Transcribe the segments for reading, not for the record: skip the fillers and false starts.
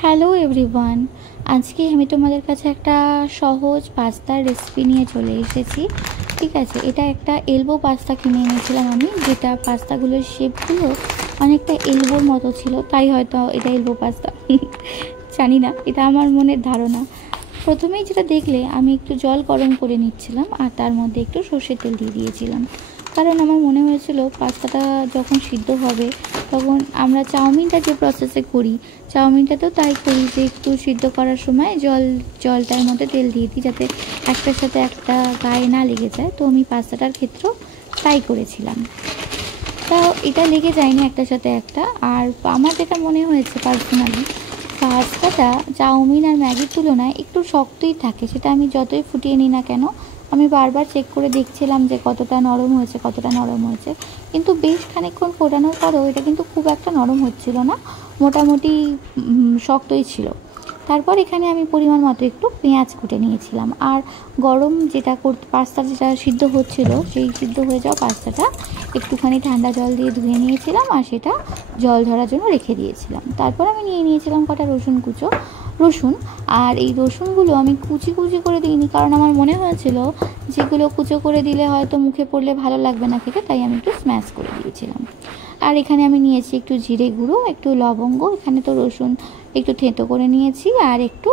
Hello everyone, আজকে আমি তোমাদের কাছে একটা সহজ পাস্তার রেসিপি নিয়ে চলে এসেছি। ঠিক আছে, এটা একটা এলবো পাস্তা কিনে এনেছিলাম আমি, যেটা পাস্তাগুলোর শেপগুলো অনেকটা এলবোর মতো ছিল, তাই হয়তো এটা এলবো পাস্তা। জানি না, এটা আমার মনের ধারণা। প্রথমেই যেটা দেখলে, আমি একটু জল গরম করে নিচ্ছিলাম আর তার মধ্যে একটু সর্ষের তেল দিয়ে দিয়েছিলাম, কারণ আমার মনে হয়েছিল পাস্তাটা যখন সিদ্ধ হবে তখন আমরা চাউমিনটা যে প্রসেসে করি, চাউমিনটাতেও তাই করি যে একটু সিদ্ধ করার সময় জলটার মধ্যে তেল দিয়ে দিই যাতে একটার সাথে একটা গায়ে না লেগে যায়। তো আমি পাস্তাটার ক্ষেত্রেও তাই করেছিলাম, তাও এটা লেগে যায়নি একটার সাথে একটা। আর আমার যেটা মনে হয়েছে পার্সোনালি, পাস্তাটা চাউমিন আর ম্যাগির তুলনায় একটু শক্তই থাকে, সেটা আমি যতই ফুটিয়ে নিই না কেন। আমি বারবার চেক করে দেখছিলাম যে কতটা নরম হয়েছে, কিন্তু বেশ খানিকক্ষণ ফোটানোর পরেও এটা কিন্তু খুব একটা নরম হচ্ছিল না, মোটামুটি শক্তই ছিল। তারপর এখানে আমি পরিমাণ মতো একটু পেঁয়াজ কুটে নিয়েছিলাম, আর গরম যেটা পাস্তা যেটা সিদ্ধ হচ্ছিল, সেই সিদ্ধ হয়ে যাওয়া পাস্তাটা একটুখানি ঠান্ডা জল দিয়ে ধুয়ে নিয়েছিলাম আর সেটা জল ধরার জন্য রেখে দিয়েছিলাম। তারপর আমি নিয়েছিলাম কটা রসুন, আর এই রসুনগুলো আমি কুচি করে দিইনি, কারণ আমার মনে হয়েছিল যেগুলো কুচো করে দিলে হয়তো মুখে পড়লে ভালো লাগবে না খেতে, তাই আমি একটু স্ম্যাশ করে দিয়েছিলাম। আর এখানে আমি নিয়েছি একটু জিরে গুঁড়ো, একটু লবঙ্গ, এখানে তো রসুন একটু থেঁতো করে নিয়েছি, আর একটু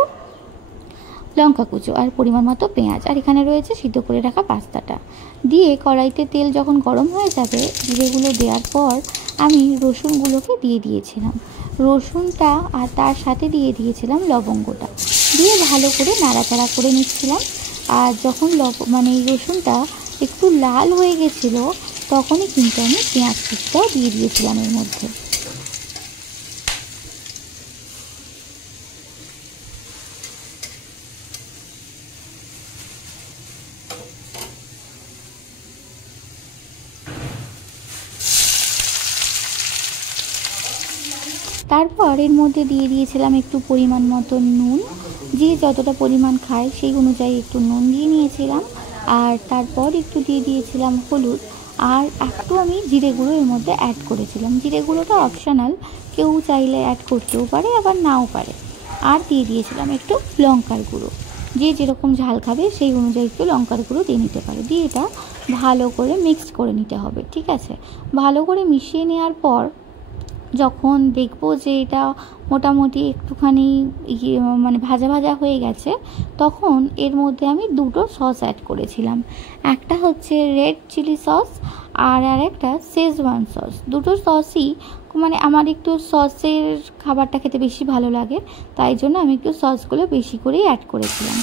লঙ্কা কুচো, আর পরিমাণ মতো পেঁয়াজ, আর এখানে রয়েছে সিদ্ধ করে রাখা পাস্তাটা। দিয়ে কড়াইতে তেল যখন গরম হয়ে যাবে, জিরেগুলো দেওয়ার পর আমি রসুনগুলোকে দিয়ে দিয়েছিলাম, রসুনটা আর তার সাথে দিয়ে দিয়েছিলাম লবঙ্গটা, দিয়ে ভালো করে নাড়াচাড়া করে নিচ্ছিলাম। আর যখন এই রসুনটা একটু লাল হয়ে গেছিলো, তখনই কিন্তু আমি পেঁয়াজ কুচিটাও দিয়ে দিয়েছিলাম এর মধ্যে। তারপর এর মধ্যে দিয়ে দিয়েছিলাম একটু পরিমাণ মতো নুন, যে যতটা পরিমাণ খায় সেই অনুযায়ী একটু নুন দিয়ে নিয়েছিলাম। আর তারপর একটু দিয়ে দিয়েছিলাম হলুদ, আর একটু আমি জিরে গুঁড়ো এর মধ্যে অ্যাড করেছিলাম। জিরে গুঁড়োটা অপশনাল, কেউ চাইলে অ্যাড করতেও পারে আবার নাও পারে। আর দিয়ে দিয়েছিলাম একটু লঙ্কার গুঁড়ো, যে যেরকম ঝাল খাবে সেই অনুযায়ী একটু লঙ্কার গুঁড়ো দিয়ে নিতে পারে। দিয়ে এটা ভালো করে মিক্সড করে নিতে হবে। ঠিক আছে, ভালো করে মিশিয়ে নেওয়ার পর যখন দেখবো যে এটা মোটামুটি একটুখানি ভাজা হয়ে গেছে, তখন এর মধ্যে আমি দুটো সস অ্যাড করেছিলাম। একটা হচ্ছে রেড চিলি সস, আর একটা শেজওয়ান সস। দুটো সসই আমার একটু সসের খাবারটা খেতে বেশি ভালো লাগে, তাই জন্য আমি একটু সসগুলো বেশি করেই অ্যাড করেছিলাম।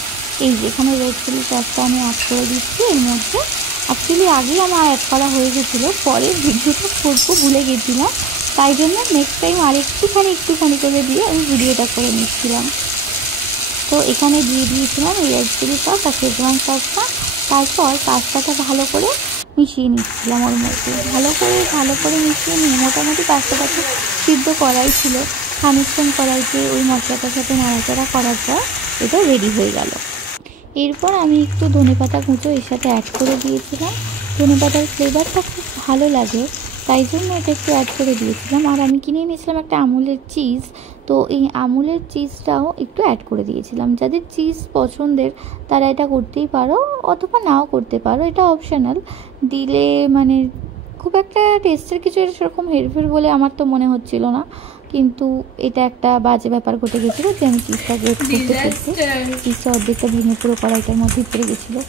এই যেখানে রেড চিলি সসটা আমি অ্যাড করে দিচ্ছি এর মধ্যে। অ্যাকচুয়ালি আগেই আমার অ্যাড করা হয়ে গেছিলো, পরে ভিডিওটা করবো ভুলে গেছিলাম, তাই জন্য নেক্সট টাইম আর একটুখানি করে দিয়ে আমি ভিডিওটা করে নিচ্ছিলাম। তো এখানে দিয়ে দিয়েছিলাম এই রেড চিলি সস আর শেজওয়ান সসটা। তারপর পাস্তাটা ভালো করে মিশিয়ে নিচ্ছিলাম ওর মধ্যে, ভালো করে মিশিয়ে নিয়ে মোটামুটি পাস্তাটাকে সিদ্ধ করাই ছিল। খানিকক্ষণ কড়াইতে ওই মশলাটার সাথে নাড়াচাড়া করার পর এটা রেডি হয়ে গেল। এরপর আমি একটু ধনেপাতা কুচো এর সাথে অ্যাড করে দিয়েছিলাম। ধনেপাতার ফ্লেভারটা খুব ভালো লাগে, তাই জন্য এটা একটু অ্যাড করে দিয়েছিলাম। আর আমি কিনে নিয়েছিলাম একটা আমুলের চিজ, তো এই আমুলের চিজটাও একটু অ্যাড করে দিয়েছিলাম। যাদের চিজ পছন্দের তারা এটা করতেই পারো, অথবা নাও করতে পারো, এটা অপশনাল। দিলে খুব একটা টেস্টের কিছু সেরকম হেরফের বলে আমার তো মনে হচ্ছিল না, কিন্তু এটা একটা বাজে ব্যাপার ঘটে গেছিলো যে আমি চিজটা গ্রেট চিজটা অর্ধেকটা ভেঙে পুরো কড়াইটার মধ্যে পড়ে গেছিলো।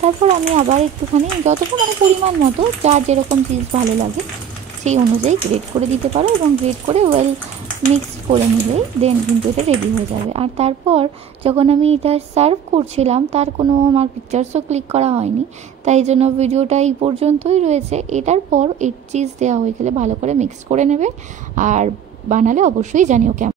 তারপর আমি আবার একটুখানি যতটা পরিমাণ মতো যার যেরকম চিজ ভালো লাগে সেই অনুযায়ী গ্রেট করে দিতে পারো, এবং গ্রেট করে ওয়েল মিক্সড করে নিলেই দেন কিন্তু এটা রেডি হয়ে যাবে। আর তারপর যখন আমি এটা সার্ভ করছিলাম, তার কোনো আমার পিকচার্সও ক্লিক করা হয়নি, তাই জন্য ভিডিওটা এই পর্যন্তই রয়েছে। এটার পর এই চিজ দেওয়া হয়ে গেলে ভালো করে মিক্স করে নেবে, আর বানালে অবশ্যই জানিও কেমন।